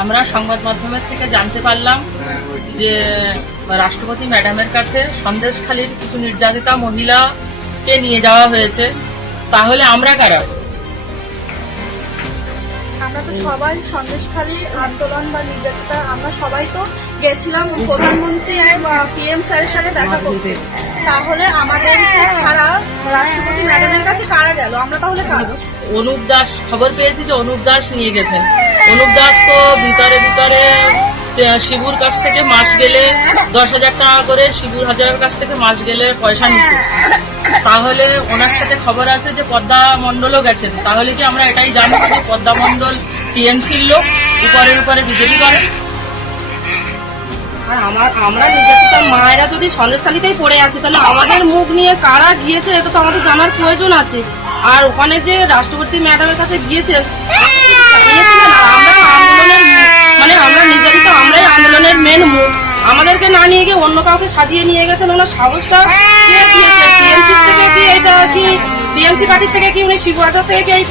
আমরা সংবাদ মাধ্যমের থেকে জানতে পারলাম যে রাষ্ট্রপতি ম্যাডামের কাছে সন্দেশখালীর কিছু নির্যাতিতা মহিলাকে নিয়ে যাওয়া হয়েছে। তাহলে আমরা কারা? আমরা তো সবাই সন্দেশখালী আন্দোলন বা নির্যাতিতা, আমরা সবাই তো গেছিলাম প্রধানমন্ত্রী পিএম স্যারের সাথে দেখা করতে। তাহলে আমাদেরকে ছাড়া রাষ্ট্রপতি ম্যাডামের কাছে কারা গেল? আমরা তাহলে কারা? অনুপ দাস খবর পেয়েছি যে অনুপ দাস নিয়ে গেছেন অনুপ দাস তো ভিতরে ভিতরে শিবুর কাছ থেকে মাস গেলে দশ হাজার টাকা করে শিবুর হাজারের কাছ থেকে মাস গেলে পয়সা নিত। তাহলে ওনার সাথে খবর আছে যে পদ্মা মণ্ডলও গেছেন। তাহলে কি আমরা এটাই জানব যে পদ্মা মণ্ডল টিএমসির লোক উপরের উপরে বিজেপি করে? আর আমার আমরা নির্যাতিতা মায়েরা যদি সন্দেশখালিতেই পড়ে আছে তাহলে আমাদের মুখ নিয়ে কারা গিয়েছে এটা তো আমাদের জানার প্রয়োজন আছে। আর ওখানে যে রাষ্ট্রপতি ম্যাডামের কাছে গিয়েছে আমরা আন্দোলনের মানে আমরা নির্যাতিত আমরাই আন্দোলনের মেন মুখ। আমাদেরকে না নিয়ে গিয়ে অন্য কাউকে সাজিয়ে নিয়ে গেছেন ওনার সাহসটা কে দিয়েছে? টিএমসি থেকে কি এটা কি টিএমসি পার্টির থেকে কি উনি শিবু থেকে কি এই,